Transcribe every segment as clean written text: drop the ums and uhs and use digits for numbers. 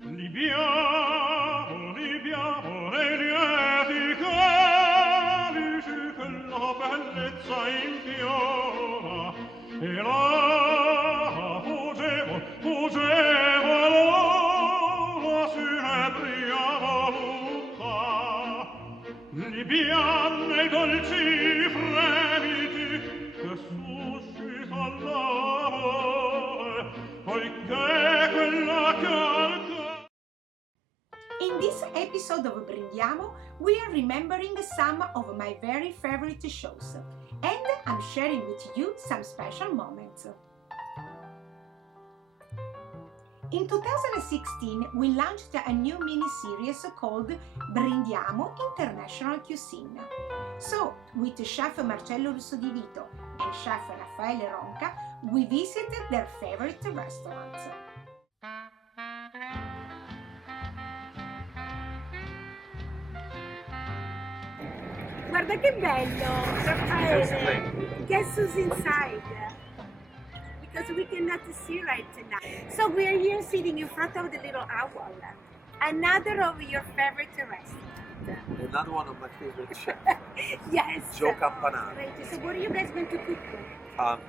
Libiamo, libiamo le lieti calici che la bellezza infiora e la fuggevo la sinebria voluta. Libiane i dolci fremiti che suscita l'amore, poiché quella calca. In this episode of Brindiamo, we are remembering some of my very favorite shows, and I'm sharing with you some special moments. In 2016, we launched a new mini-series called Brindiamo International Cuisine. So, with Chef Marcello Russodivito and Chef Raffaele Ronca, we visited their favorite restaurants. Guarda che bello, Raffaele! Guess who's inside? Because we cannot see right now. So we are here sitting in front of the little owl, another of your favorite restaurants. Another one of my favorite chefs. Yes. Joy Campanaro. Great. So what are you guys going to cook?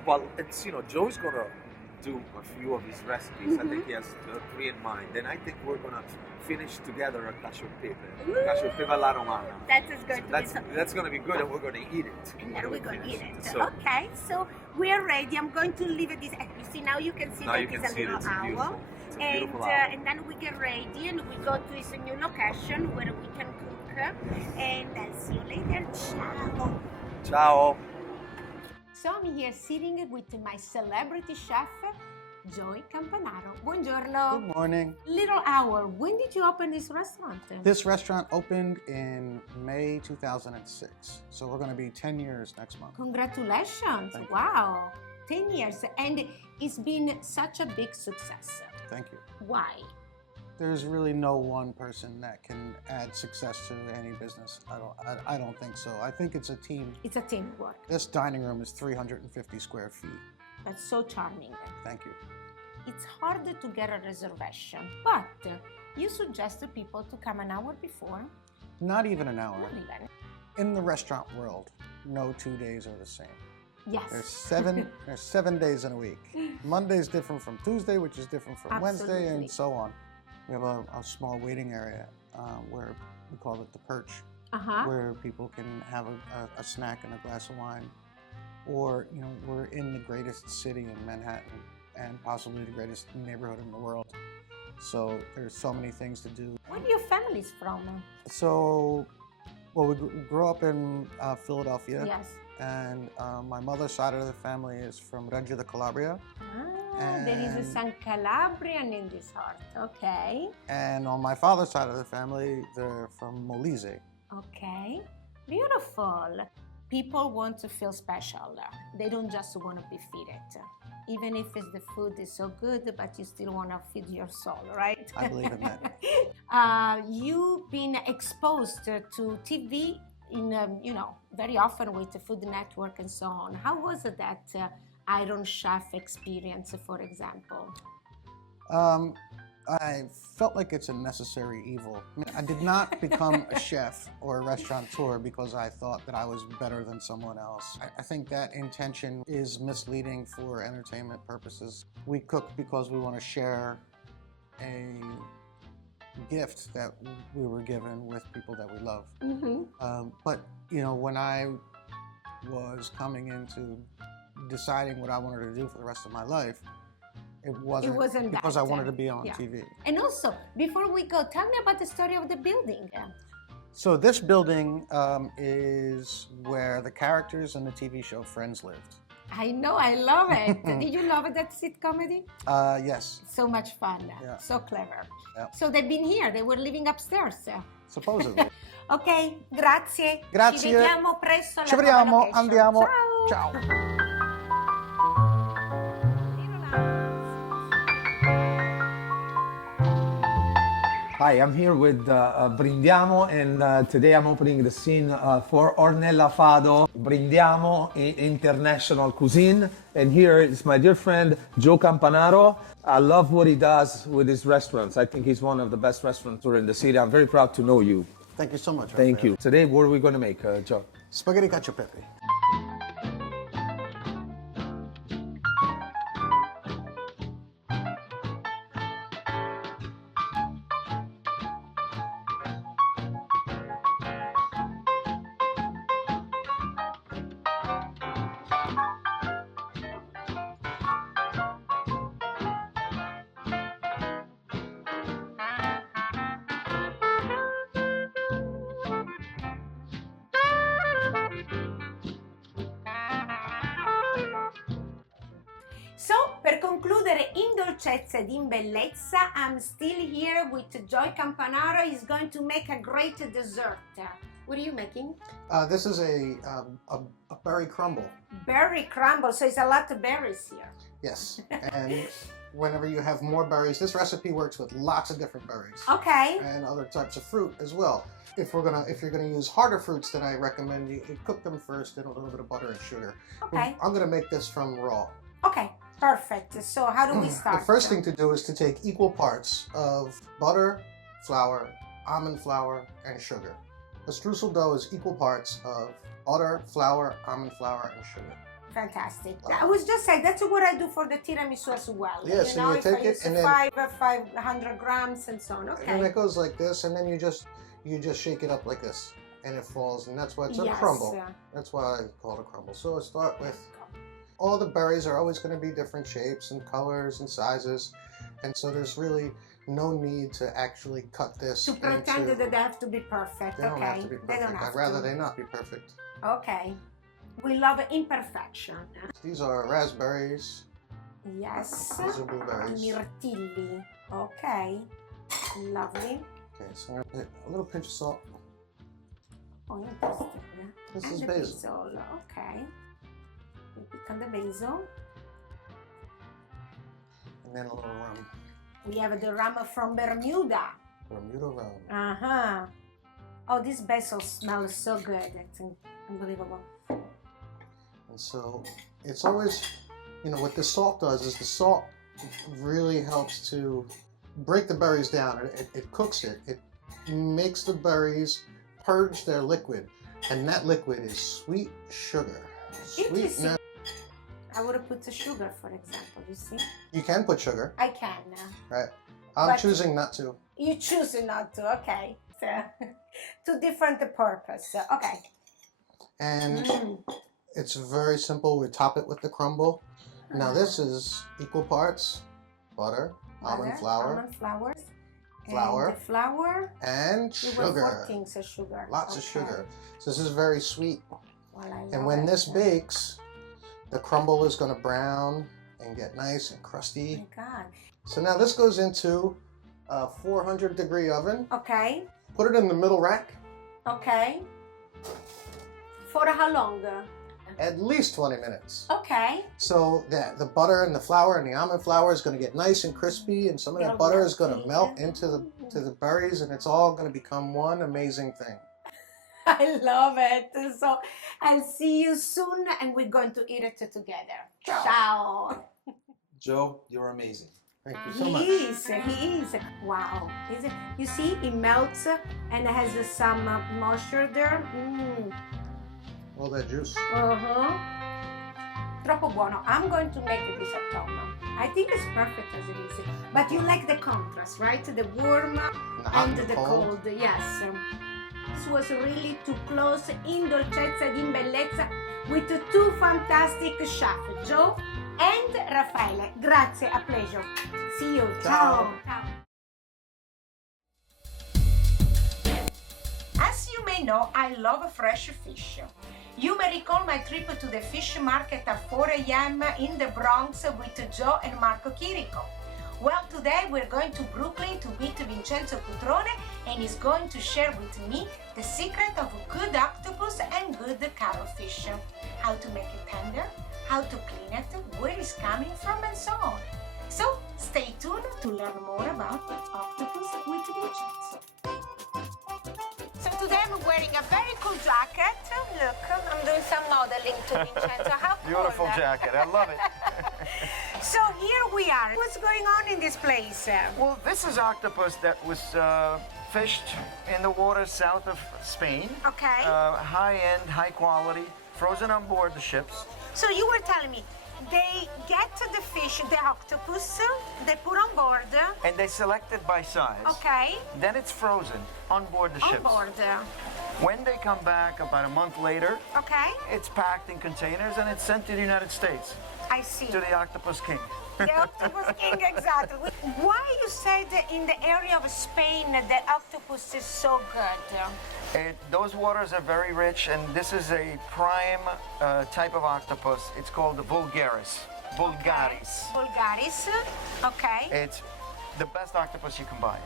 Well, it's, Joe's gonna do a few of his recipes. I think he has 3 in mind. Then I think we're gonna finish together a cacio e pepe. Cacio e pepe alla romana. That is going to be that's gonna be good, and we're gonna eat it. And then we're going to eat it. So, okay, so we're ready. I'm going to leave this. You see, now you can see now that you can it's a see little it's a owl. beautiful, it's a And, beautiful owl. and then we get ready and we go to this new location where we can cook. And I'll see you later. Ciao. Ciao. So I'm here sitting with my celebrity chef, Joy Campanaro. Buongiorno. Good morning. Little Hour, when did you open this restaurant? This restaurant opened in May 2006, so we're going to be 10 years next month. Congratulations. Thank you. Wow. 10 years. And it's been such a big success. Thank you. Why? There's really no one person that can add success to any business. I don't think so. I think it's a team. It's a teamwork. This dining room is 350 square feet. That's so charming. Thank you. It's hard to get a reservation, but you suggest people to come an hour before. Not even an hour. Not even. In the restaurant world, no 2 days are the same. Yes. There's 7 days in a week. Monday's different from Tuesday, which is different from Wednesday, Absolutely. and so on. We have a small waiting area where we call it the perch, where people can have a snack and a glass of wine. Or, we're in the greatest city in Manhattan and possibly the greatest neighborhood in the world. So there's so many things to do. Where are your families from? So, well, we grew up in Philadelphia. Yes. And my mother's side of the family is from Reggio di Calabria. There is a San Calabrian in this heart. Okay. And on my father's side of the family, they're from Molise. Okay. Beautiful. People want to feel special. They don't just want to be fed. Even if the food is so good, but you still want to feed your soul, right? I believe in that. You've been exposed to TV in, very often with the Food Network and so on. How was that Iron Chef experience, for example? I felt like it's a necessary evil. I did not become a chef or a restaurateur because I thought that I was better than someone else. I think that intention is misleading for entertainment purposes. We cook because we want to share a gift that we were given with people that we love. But, when I was coming into deciding what I wanted to do for the rest of my life, it wasn't because I wanted to be on TV. And also, before we go, tell me about the story of the building. So this building is where the characters in the TV show Friends lived. I know, I love it. Did you love that sit comedy? Yes. So much fun, Yeah. so clever. Yeah. So they've been here, they were living upstairs. Supposedly. Ok, grazie. Grazie. Ci vediamo presto alla Ci nuova vediamo, location. andiamo. Ciao. Ciao. Hi, I'm here with Brindiamo, and today I'm opening the scene for Ornella Fado, Brindiamo International Cuisine. And here is my dear friend Joy Campanaro. I love what he does with his restaurants. I think he's one of the best restaurateurs in the city. I'm very proud to know you. Thank you so much. Thank Raffaele. you. Today, what are we going to make, Joe? Spaghetti cacio e pepe. So, per concludere in dolcezza ed in bellezza, I'm still here with Joy Campanaro. He's going to make a great dessert. What are you making? This is a berry crumble. Berry crumble, so it's a lot of berries here. Yes, and whenever you have more berries, this recipe works with lots of different berries. Okay. And other types of fruit as well. If you're gonna use harder fruits, then I recommend you cook them first in a little bit of butter and sugar. Okay. I'm gonna make this from raw. Okay, perfect. So how do we start? The first thing to do is to take equal parts of butter, flour, almond flour, and sugar. The streusel dough is equal parts of butter, flour, almond flour, and sugar. Fantastic. I was just saying, that's what I do for the tiramisu as well. Yeah, so you if take I it use and then 500 grams and so on. and Okay. it goes like this, and then you just shake it up like this, and it falls, and that's why it's a Yes. crumble. That's why I call it a crumble. So I start with all the berries are always going to be different shapes and colors and sizes, and so there's really no need to actually cut this To pretend into, that they have to be perfect. they don't Okay. have to be They perfect. don't have I'd rather to. they not be perfect. Okay. We love imperfection. These are raspberries. Yes. These are blueberries. Mirtilli. Okay. Lovely. Okay, so I'm gonna put a little pinch of salt. Oh, interesting. This And is the basil. Okay. We pick on the basil. And then a little rum. We have the rum from Bermuda. Bermuda rum. Uh-huh. Oh, this basil smells so good. It's unbelievable. And so it's always, what the salt does is the salt really helps to break the berries down. It cooks it. It makes the berries purge their liquid. And that liquid is sweet sugar. Interesting. I would have put the sugar, for example, you see? You can put sugar, I can. right? I'm But- choosing not to. You choose not to, okay. So, two different purpose. Okay. And Mm. it's very simple. We top it with the crumble. Now this is equal parts butter, almond flour, Almond flours. Flour. And the flour. and You were sugar. 4 things of sugar. Lots of Okay. sugar. So this is very sweet. Well, I And love when it. this bakes, the crumble is going to brown and get nice and Oh crusty. my God. So now this goes into a 400-degree oven. Okay. Put it in the middle rack. Okay. For how long? At least 20 minutes. Okay. So that the butter and the flour and the almond flour is going to get nice and crispy, and some of that It'll butter melt is going to in. melt into the berries, and it's all going to become one amazing thing. I love it. So I'll see you soon and we're going to eat it together. Ciao. Joe, you're amazing. Thank you so He much. is. He is. Wow. Is it? You see, it melts and has some moisture there. All that juice. Troppo buono. I'm going to make this at home. I think it's perfect as it is. But you like the contrast, right? The warm The hot and and the cold. Yes. This was really too close in dolcezza ed in bellezza with the two fantastic chefs, Joe and Raffaele. Grazie, a pleasure. See you. Ciao. Ciao. As you may know, I love fresh fish. You may recall my trip to the fish market at 4 a.m. in the Bronx with Joe and Marco Chirico. Well, today we're going to Brooklyn to meet Vincenzo Cutrone, and he's going to share with me the secret of good octopus and good cuttlefish. How to make it tender, how to clean it, where it's coming from, and so on. So, Stay tuned to learn more about Octopus with Vincenzo. So today I'm wearing a very cool jacket. Look, I'm doing some modeling to Vincenzo. How cool. Beautiful jacket. I love it. So here we are. What's going on in this place? Well, this is octopus that was fished in the waters south of Spain. Okay. High-end, high quality, frozen on board the ships. So you were telling me, they get the fish, the octopus, they put on board. And they select it by size. Okay. Then it's frozen on board the On ships. board. When they come back about a month later, Okay. it's packed in containers and it's sent to the United States, I see. to the Octopus King. The octopus king, exactly. Why you said in the area of Spain that octopus is so good? Those waters are very rich, and this is a prime type of octopus. It's called the vulgaris. Vulgaris. Vulgaris. Okay. It's the best octopus you can buy.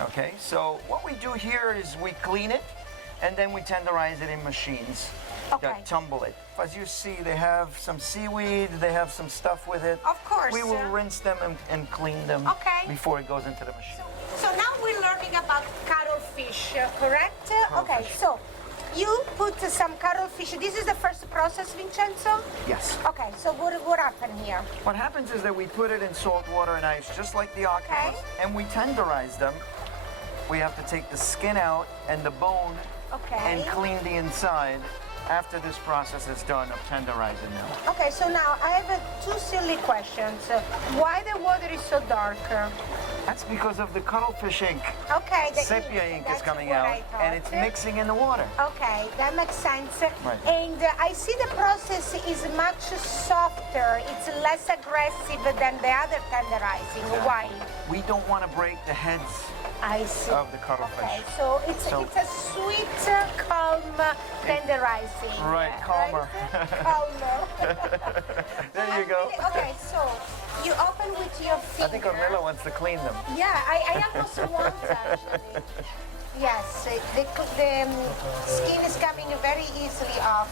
Okay, so what we do here is we clean it, and then we tenderize it in machines Okay. that tumble it. As you see, they have some seaweed, they have some stuff with it. Of course. We will rinse them and clean them Okay. before it goes into the machine. So now we're learning about cuttlefish, correct? Okay, so you put some cuttlefish. This is the first process, Vincenzo? Yes. Okay, so what happened here? What happens is that we put it in salt water and ice, just like the octopus, Okay. and we tenderize them. We have to take the skin out and the bone Okay. and clean the inside after this process is done of tenderizing them. Okay, so now I have two silly questions. Why the water is so dark? That's because of the cuttlefish ink. Okay, the Sepia ink is that's coming what out, I thought. and it's mixing in the water. Okay, that makes sense. Right. And I see the process is much softer. It's less aggressive than the other tenderizing. Why? We don't want to break the heads I see. of the cuttlefish. Okay, so it's a sweet, calm tenderizing. Right, calmer. Right? Calmer. There you go. Okay, so you open with your finger. I think Ornella wants to clean them. Yeah, I almost want actually. Yes, the skin is coming very easily off.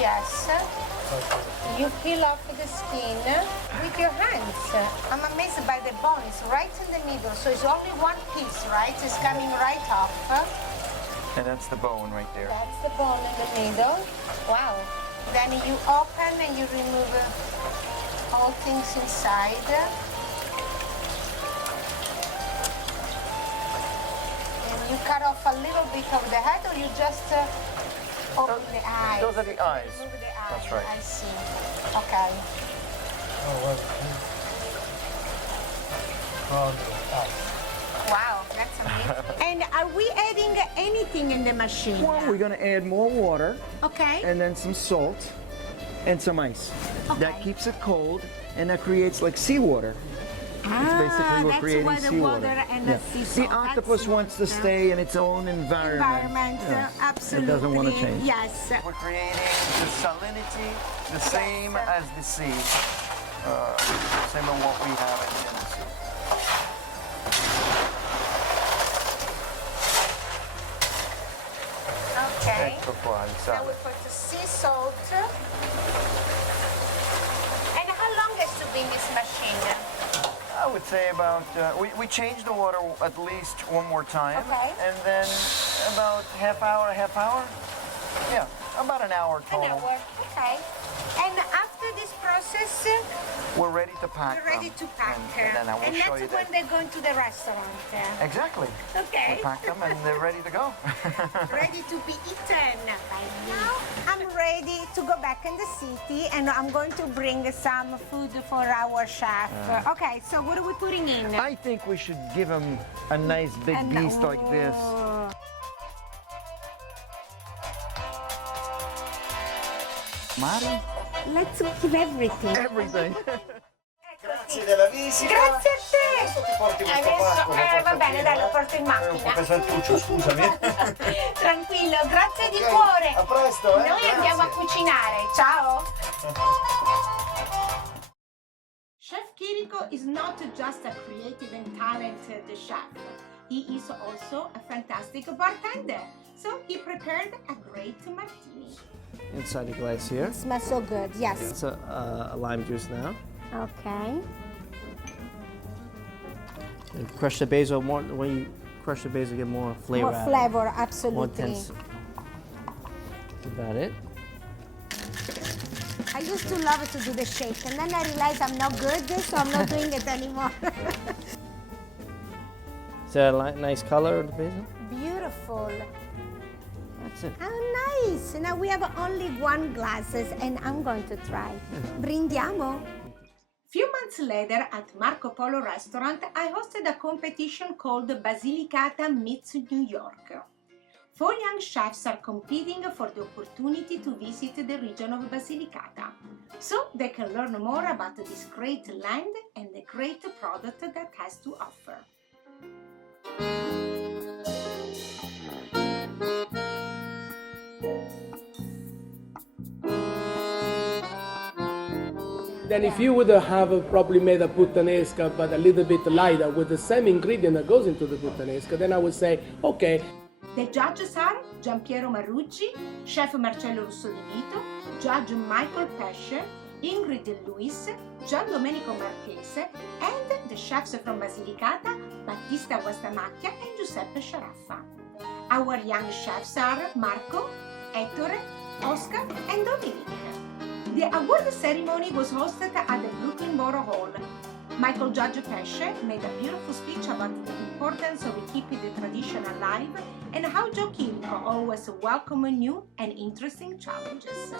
Yes. You peel off the skin with your hands. I'm amazed by the bone. It's right in the middle, so it's only one piece, right? It's coming right off. And that's the bone right there. That's the bone in the middle. Wow. Then you open and you remove all things inside. And you cut off a little bit of the head, or you just open the eyes. Those are the eyes. Remove the eyes. That's right. I see. Okay. Wow, that's amazing. And are we adding anything in the machine? Well, we're going to add more water Okay. and then some salt and some ice. That Okay. keeps it cold, and that creates like seawater. Basically, we're that's creating why the seawater. water and the sea The salt. octopus That's wants to nice. stay in its own environment. Environment, absolutely. It doesn't want to change. Yes. We're creating the salinity, the same as the sea. Same as what we have in the sea. Okay. Ecco qua il Now we sale. put the sea salt. And how long has to be in this machine? I would say about, we change the water at least one more time. Okay. And then about half hour. Yeah, about an hour An total. hour. Okay. And after this process, We're ready to pack we're ready them. to pack. And then I will show that's you when that. they're going to the restaurant. Exactly. Okay. We pack them and they're ready to go. Ready to be eaten. Now I'm ready to go back in the city, and I'm going to bring some food for our chef. Okay, so what are we putting in? I think we should give them a nice big beast like this. Mari? Let's give everything. Everything. Grazie della visita. Grazie a te. Adesso ti porti questo Adesso, pacco. va bene, dai, lo porto in È un po' macchina. pesantuccio, scusami. Tranquillo, grazie di Ok, cuore. a presto, Noi grazie. andiamo a cucinare. Ciao. Chef Chirico is not just a creative and talented chef. He is also a fantastic bartender. So he prepared a great martini. inside the glass here. It smells so good, yes. It's a lime juice now. Okay. And crush the basil more. When you crush the basil, get more flavor. More out flavor, of it. More absolutely. intense. About it. I used to love to do the shake, and then I realized I'm not good, so I'm not doing it anymore. Is that a nice color of the basil? Beautiful. That's it. How nice. Now we have only one glasses, and I'm going to try. Brindiamo. Few months later, at Marco Polo restaurant, I hosted a competition called Basilicata Meets New York. 4 young chefs are competing for the opportunity to visit the region of Basilicata, so they can learn more about this great land and the great product that has to offer. Then if you would have probably made a puttanesca but a little bit lighter with the same ingredient that goes into the puttanesca, then I would say, okay. The judges are Giampiero Marrucci, Chef Marcello Russodivito, Judge Michael Pesce, Ingrid Luis, Gian Domenico Marchese, and the chefs from Basilicata, Battista Guastamacchia and Giuseppe Sciaraffa. Our young chefs are Marco, Ettore, Oscar, and Dominic. The award ceremony was hosted at the Brooklyn Borough Hall. Michael Judge Pesce made a beautiful speech about the importance of keeping the tradition alive and how Joy Campanaro always welcomes new and interesting challenges.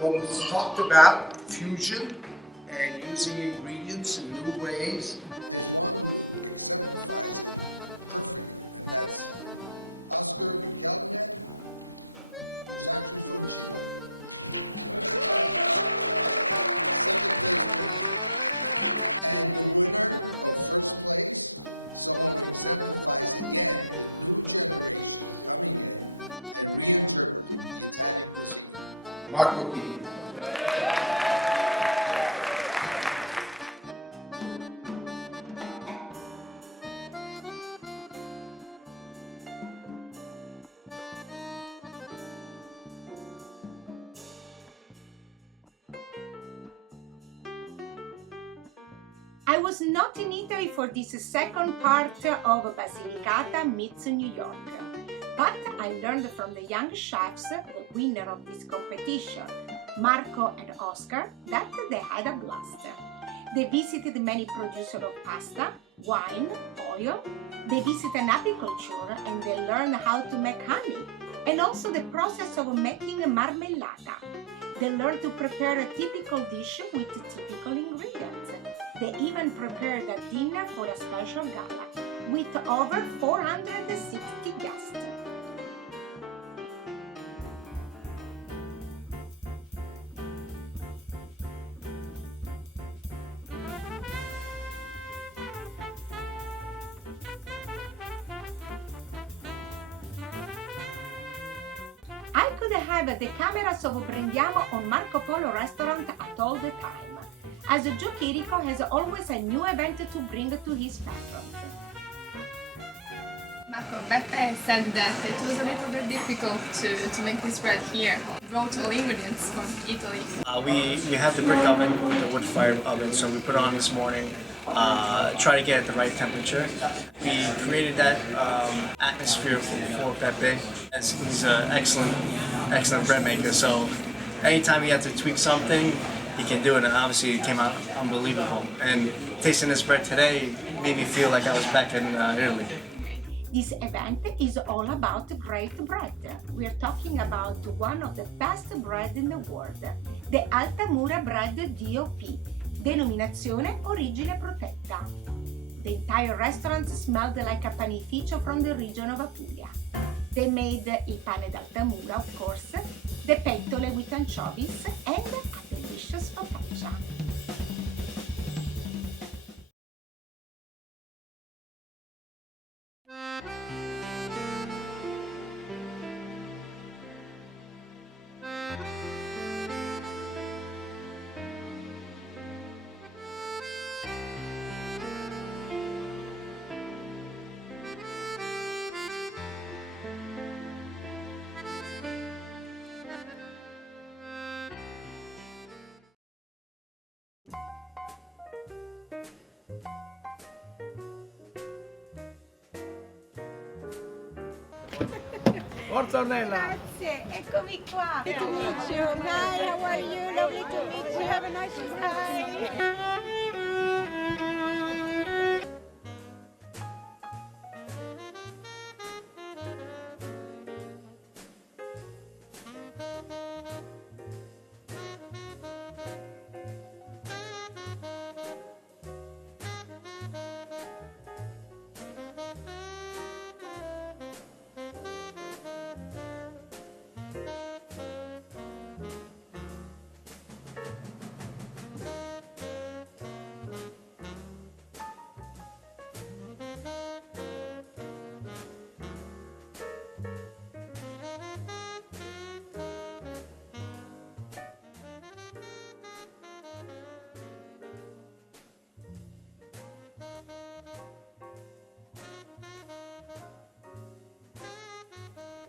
Well, we've talked about fusion and using ingredients in new ways. Marco Chirico. I was not in Italy for this second part of Basilicata Meets New York, but I learned from the young chefs, the winner of this competition, Marco and Oscar, that they had a blast. They visited many producers of pasta, wine, oil. They visited an apiculture and they learned how to make honey and also the process of making marmellata. They learned to prepare a typical dish with typical ingredients. They even prepared a dinner for a special gala with over 460 guests. I could have the cameras of Brindiamo on Marco Polo restaurant at all the time, as Joy Chirico has always a new event to bring to his patrons. Marco, Beppe said that it was a little bit difficult to make this bread here. Brought all ingredients from Italy. We have the brick oven, the wood-fired oven, so we put it on this morning. Try to get it at the right temperature. We created that atmosphere for Beppe. He's an excellent bread maker. So anytime he had to tweak something, he can do it. And obviously, it came out unbelievable. And tasting this bread today made me feel like I was back in Italy. This event is all about great bread. We're talking about one of the best bread in the world, the Altamura Bread DOP, denominazione origine protetta. The entire restaurant smelled like a panificio from the region of Apulia. They made il pane d'Altamura, of course, the pettole with anchovies, and a delicious focaccia. Forza Ornella. Grazie, eccomi qua. Nice to meet you. Hi, how are you? Lovely to meet you. Have a nice time.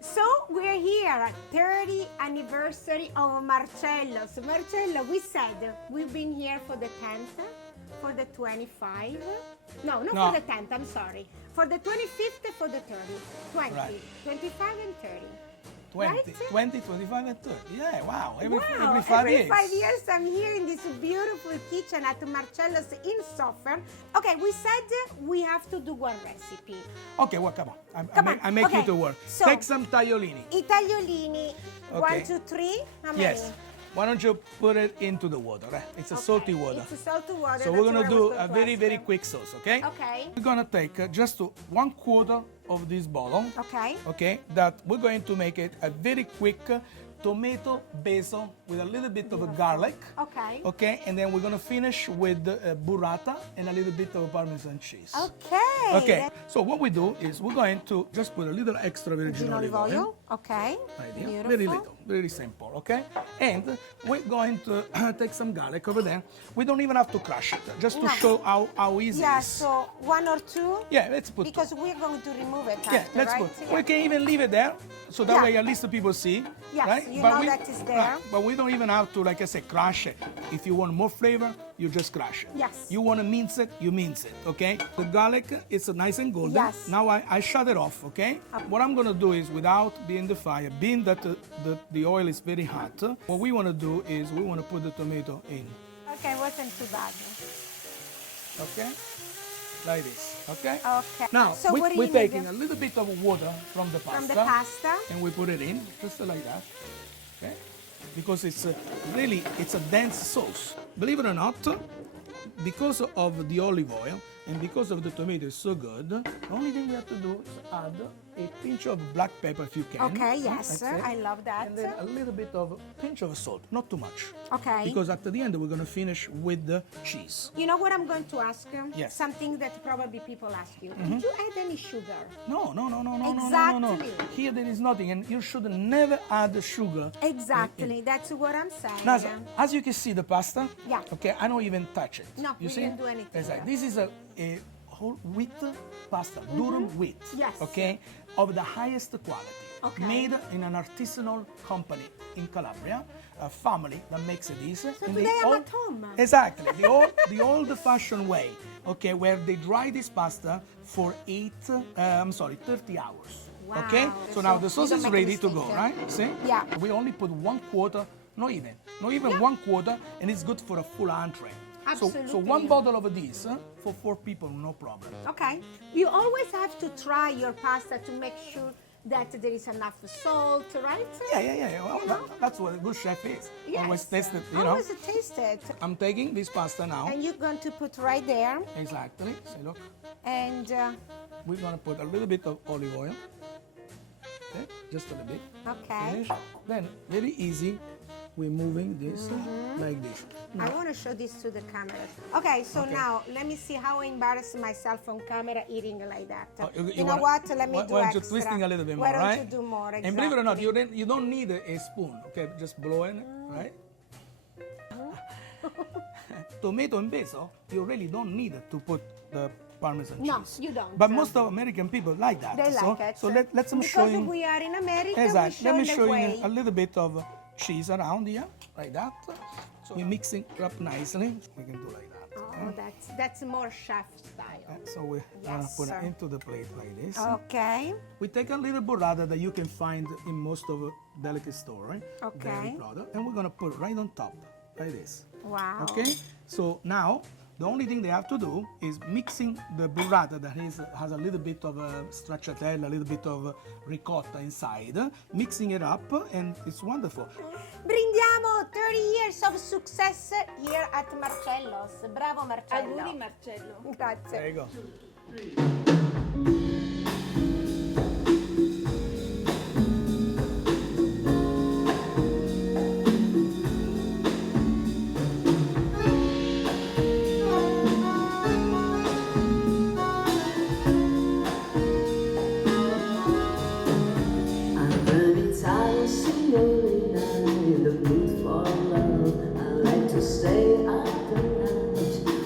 So we're here at 30th anniversary of Marcello. So Marcello, we said we've been here for the 10th, for the 25. No, not for the 10th, I'm sorry. For the 25th, for the 30th. 20, Right. 25 and 30. 20, Right? 20, 25 and 30. Yeah, wow. Every Wow, 5 every years. 5 years I'm here in this beautiful kitchen at Marcello's in Soffer. Okay, we said we have to do one recipe. Okay, well, come on. I make Okay, you to work. so- Take some tagliolini. I tagliolini, Okay. 1, 2, 3. How many? Yes. Why don't you put it into the water? It's a salty water. It's a salty water. So that's we're gonna what I do was a going to very, ask very you. quick sauce, okay? Okay. We're gonna take just 1/4 of this bottle, Okay. okay? That we're going to make it a very quick tomato basil with a little bit of a garlic, Okay. okay? And then we're gonna finish with burrata and a little bit of Parmesan cheese. Okay. Okay, so what we do is we're going to just put a little extra virgin olive oil. Okay. Right here. Beautiful. Very little, very simple, okay? And we're going to take some garlic over there. We don't even have to crush it, just to No. show how easy Yeah, it is. so 1 or 2? Yeah, let's put Because we're going to remove it yeah, after, let's right? put. Yeah. We can even leave it there, so that Yeah. way at least the people see. Yes, right? you know that is there. Right, but we don't even have to, like I said, crush it. If you want more flavor, you just crush it. Yes. You want to mince it, you mince it, okay? The garlic is nice and golden. Yes. Now I shut it off, okay? What I'm gonna do is, without being the fire, being that the oil is very hot, what we want to do is we want to put the tomato in, Okay, wasn't too bad. okay? Like this, okay? Okay. Now, So what do we're you taking need? a little bit of water from the pasta. From the pasta. And we put it in, just like that, okay? Because it's it's a dense sauce. Believe it or not, because of the olive oil and because of the tomato is so good, the only thing we have to do is add a pinch of black pepper if you can. Okay, yes, That's it. I love that. And then a little bit of pinch of salt, not too much. Okay. Because at the end we're gonna finish with the cheese. You know what I'm going to ask you? Yes. Something that probably people ask you. Did you add any sugar? No. Exactly. Here there is nothing, and you should never add sugar. Exactly. That's what I'm saying. Now, as you can see, the pasta. Yeah. Okay, I don't even touch it. No, you we see? didn't do anything Exactly. there. This is a whole wheat pasta, durum wheat. Yes. Okay, of the highest quality. Okay. Made in an artisanal company in Calabria, a family that makes this. So today I'm at home. Exactly, the old-fashioned way. Okay, where they dry this pasta for 30 hours. Wow. Okay, so now the you sauce don't is make a ready to mistake, go, yeah? right? See? Yeah. We only put 1/4, not even 1/4, and it's good for a full entree. So Absolutely. one bottle of this for 4 people, no problem. Okay. You always have to try your pasta to make sure that there is enough salt, right? Yeah. Well, that's what a good chef is. Yes. Always taste it, you know. Always taste it. I'm taking this pasta now. And you're going to put right there. Exactly. See, look. And We're gonna put a little bit of olive oil. Okay, just a little bit. okay. Finish. Then very easy. We're moving this like this. I want to show this to the camera. Okay, so now let me see how I embarrass myself on camera eating like that. You know what? Let me do Why don't you extra. twisting a little bit more, Why don't right? you do more? Exactly. And believe it or not, you don't need a spoon. Okay, just blow in it, right? Tomato and basil, you really don't need to put the Parmesan No, cheese. you don't. But most of American people like that. They so, like it. So let's show Because you. we are in America, Exactly. Let we me show show the you way. a little bit of cheese around here, like that. So we're mixing it up nicely. We can do like that. Oh, that's That's more chef style. So we're gonna Yes, put sir. it into the plate like this. Okay. We take a little burrata that you can find in most of a delicate store, right? Okay. Dairy product, and we're gonna put it right on top, like this. Wow. Okay. So now the only thing they have to do is mixing the burrata that has a little bit of stracciatella, a little bit of ricotta inside, mixing it up, and it's wonderful. Brindiamo 30 years of success here at Marcello's. Bravo Marcello. Auguri Marcello. Grazie. There you go.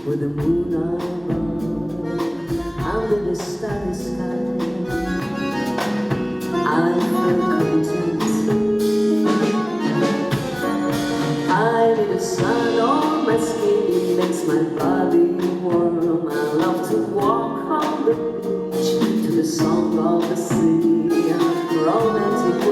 With the moon above, under the starry sky, I feel content. I need the sun on my skin, it makes my body warm. I love to walk on the beach to the song of the sea, romantic